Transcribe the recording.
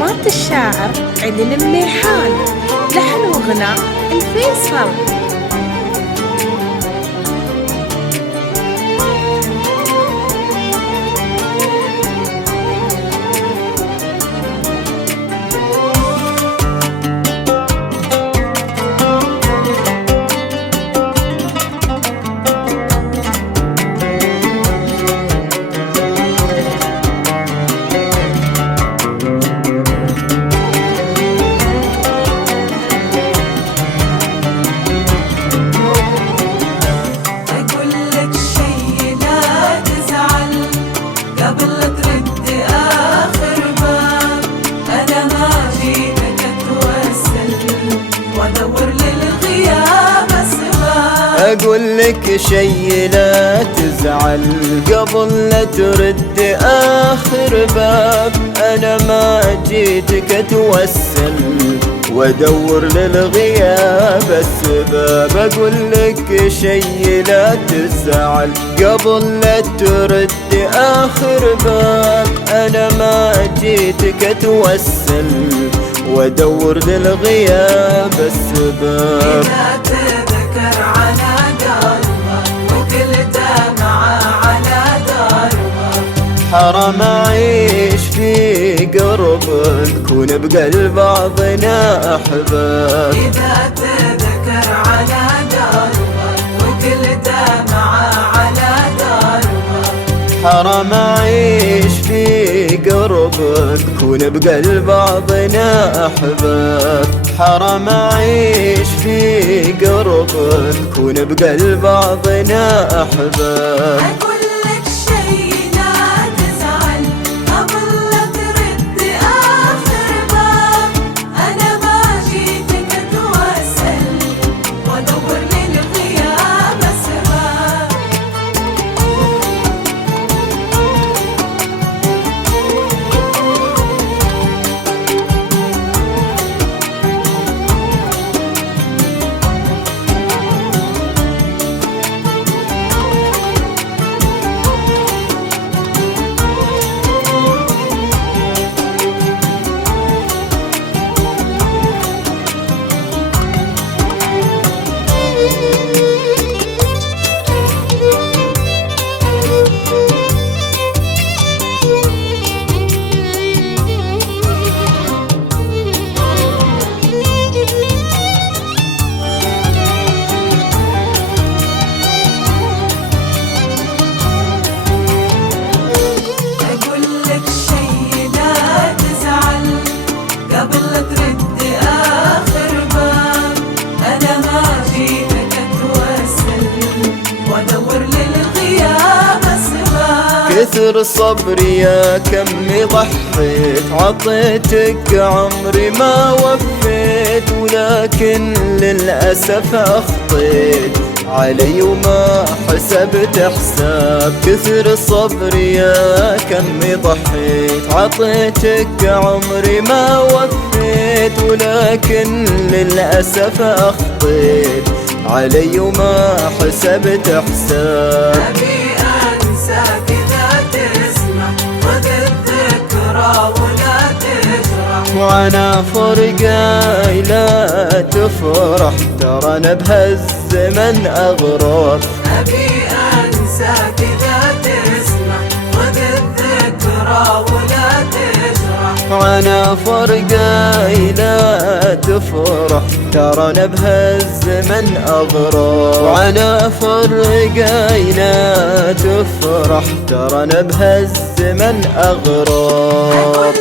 كلمات الشاعر عدن مليحان، لحن وغناء الفيصل. أقول لك شي لا تزعل قبل لا ترد آخر باب، أنا ما جيتك أتوسل وأدور للغياب أسباب. أقول لك شي لا تزعل قبل لا ترد آخر باب، أنا ما جيتك أتوسل وأدور للغياب أسباب. حرام أعيش في قربك كون بقلب بعضنا أحباب. إذا تذكر على دربك وكل دمعة على دربك. حرام أعيش في قربك كون بقلب بعضنا أحباب. حرام أعيش في قربك كون بقلب بعضنا أحباب. كثر صبري يا كمي ضحيت، عطيتك عمري ما وفيت، ولكن للأسف أخطيت علي وما حسبت حساب. كثر صبري يا كمي ضحيت، عطيتك عمري ما وفيت، ولكن للأسف أخطيت علي وما حسبت حساب. وانا فرقاي لا تفرح، ترى انا بهالزمن اغراب. ابي انساك اذا تسمح، خذ الذكرى ولا تجرح. وانا فرقاي لا تفرح، ترى انا بهالزمن اغراب. وانا فرقاي لا تفرح، ترى انا بهالزمن اغراب.